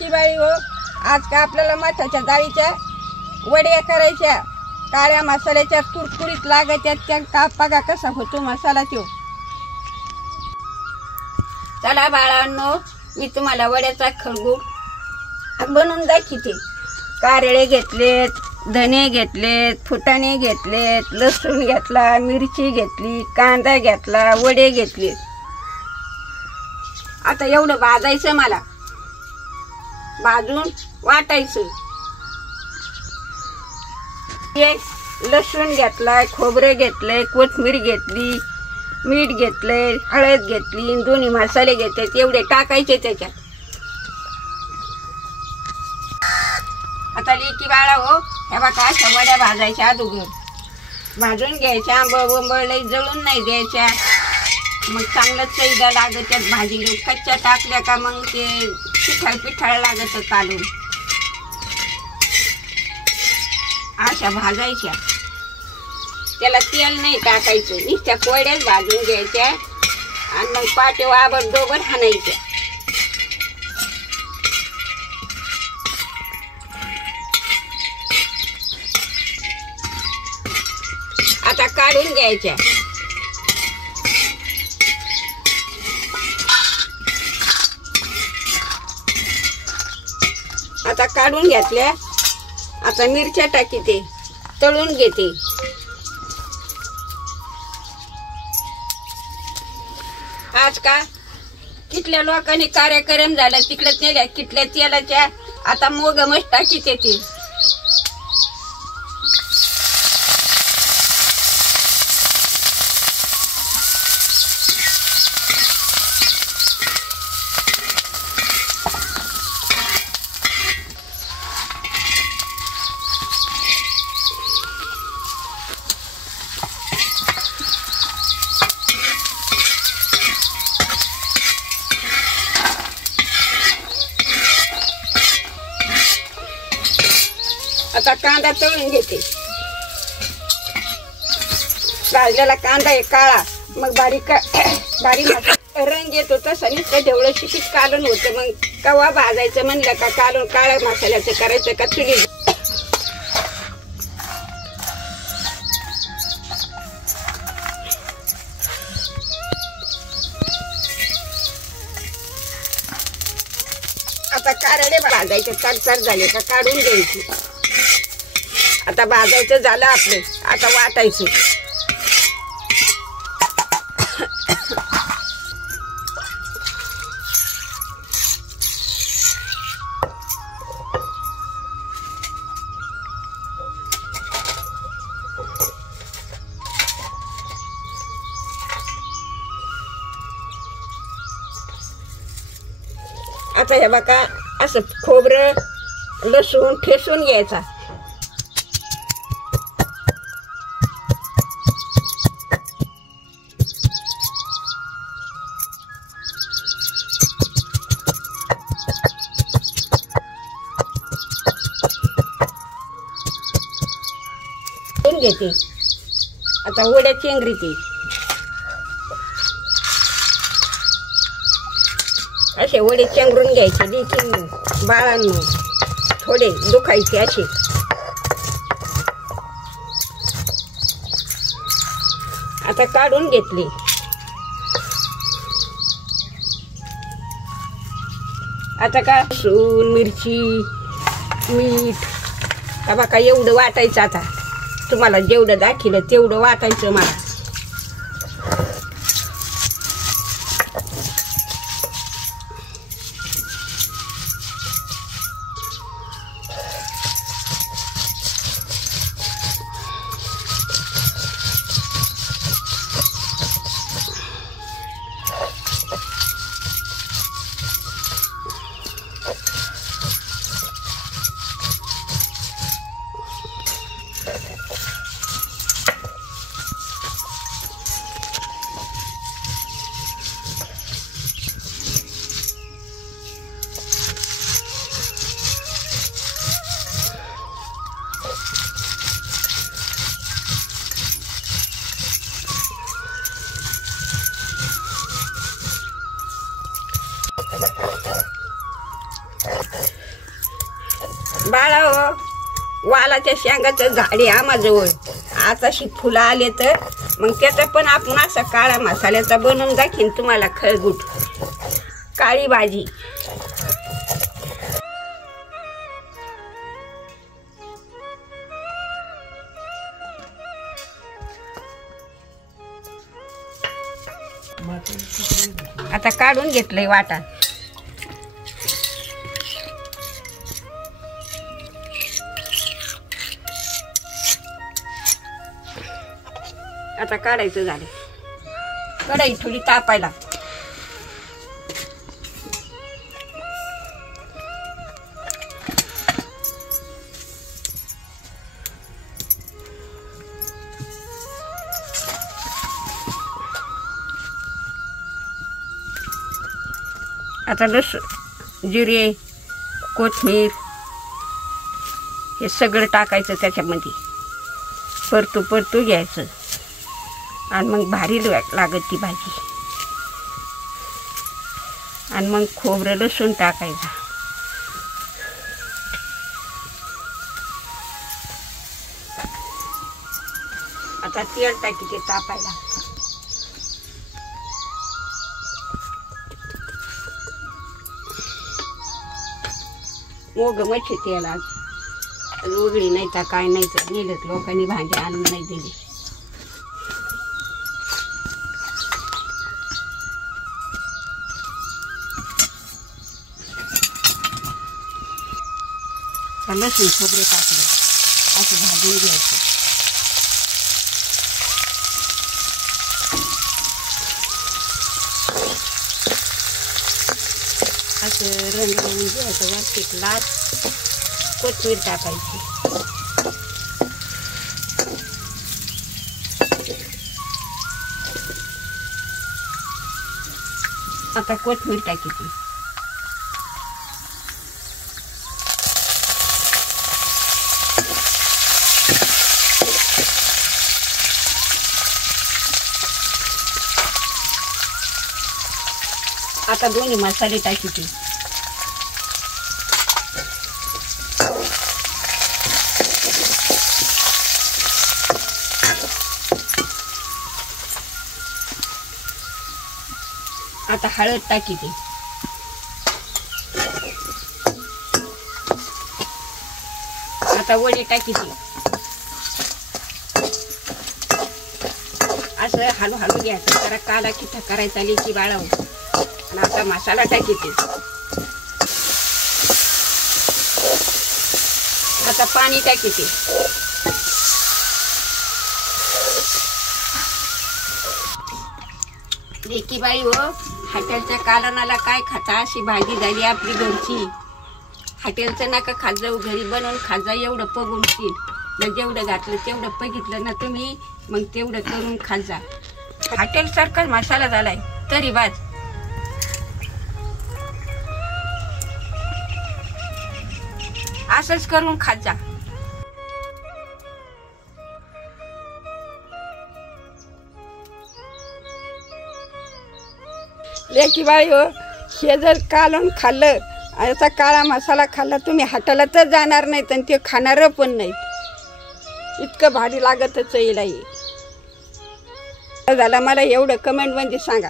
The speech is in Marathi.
की बाई हो, आज का आपल्याला मठाच्या डाळीच्या वड्या करायच्या, काळ्या मसाल्याच्या कुरकुरीत लागायच्या. त्या का बघा कसा होतो मसाला तो. चला बाळांनो, मी तुम्हाला वड्याचा खळगूट बनवून दाखवते. कारळे घेतलेत, धने घेतलेत, फुटाणे घेतलेत, लसूण घेतला, मिरची घेतली, कांदा घेतला, वडे घेतले. आता एवढं भाजायचं, मला भाजून वाटायचं. लसूण घेतलाय, खोबरं घेतलंय, कोथिंबीर घेतली, मीठ घेतलंय, हळद घेतली, दोन्ही मसाले घेतले, एवढे टाकायचे त्याच्यात. आता लेकी बाळा हो, हे बघा अशा वड्या भाजायच्या. अगोदर भाजून घ्यायच्या, आंबळ जळून नाही द्यायच्या. मग चांगलं चैदा लागत त्यात भाजीला. कच्च्या टाकल्या का मग ते पिठाळ लागत काढून. अशा भाजायच्या, त्याला तेल नाही टाकायचं, नुसत्या कोड्याच भाजून घ्यायच्या आणि मग पाटे आबडधोबड हाणायच्या. आता काढून घ्यायच्या. आता काढून घेतल्या. आता मिरच्या टाकीते, तळून घेते. आज का कितल्या लोकांनी कार्यक्रम झाला तिकडे नेल्या कितल्या तेलाच्या. आता मोग मस्त टाकीते ते. आता कांदा तळून घेते. भाजलेला कांदा आहे काळा, मग बारीक रंग येतो तसा नुसतं ढेवळं शिकीत कालून होतं. मग कवा भाजायचं म्हणलं का कालून काळ्या मसाल्याचं करायचं का चुली. आता कारळे भाजायचे, तडतड झाले का काढून घ्यायची. आता भाजायचं झालं आपलं, आता वाटायचं. आता हे बघा असं खोबरं लसूण ठेसून घ्यायचा. घेते. आता वड्या चेंगरीते. असे वडे चेंगरून घ्यायचे देखील बाळांनो, थोडे दुखायचे असे. आता काढून घेतली. आता का लसूण मिरची मीठ हा बघा एवढं वाटायचं. आता तुम्हाला जेवढं दाखिलं तेवढं वाटायचं मला. बाळा हो, वालाच्या शेंगाचं झाड आहे आम्हाजवळ. आताशी फुलं आले तर मग त्याचा पण आपण असा काळा मसाल्याचा बनवून दाखीन तुम्हाला. खळगुट काळी भाजी. आता काढून घेतलंय वाटा. आता काढायचं झालं. कढई थोडी तापायला. आता लसूण, जिरे, कोथिंबीर हे सगळं टाकायचं त्याच्यामध्ये. परतू घ्यायचं आणि मग भारी लागत ती भाजी. आणि मग खोबरं लसूण टाकायचं. आता तेल टाकी ते तापायला. मोग मच्छी तेल आज उघडी नाही तर काय नाही तर नेलं लोकांनी भांडी आणून नाही दिली. लसूण खोबरे टाकलं असं भाजून घ्यायचं. असं रंगवून घ्यायचं. वरती लाल कोथिंबीर टाकायची. आता कोथिंबीर टाकायची. आता दोन्ही मसाले टाकायचे. आता हळद टाकायची. आता वडी टाकायची. असं हळू घ्यायचं. जरा काला किठा करायचा लेकी बाळावून. आणि आता मसाला टाकायचे. आता पाणी टाकायचे. लेकी बाई हो, हॉटेलच्या कालवणाला काय खाता. अशी भाजी झाली आपली घरची. हॉटेलचं नका खात जाऊ, घरी बनवून खात जा. एवढं पगून जेवढं घातलं तेवढं बघितलं ना तुम्ही, मग तेवढं करून खात जा. हॉटेलसारखाच मसाला झालाय तरी बाज. असंच करून खात जा. लेकी बाई हो, हे जर कालवण खाल्लं, आता काळा मसाला खाल्ला, तुम्ही हॉटेलला तर जाणार नाही आणि ते खाणार पण नाही. इतकं भारी लागतच येईल. झालं मला एवढं कमेंट म्हणजे सांगा.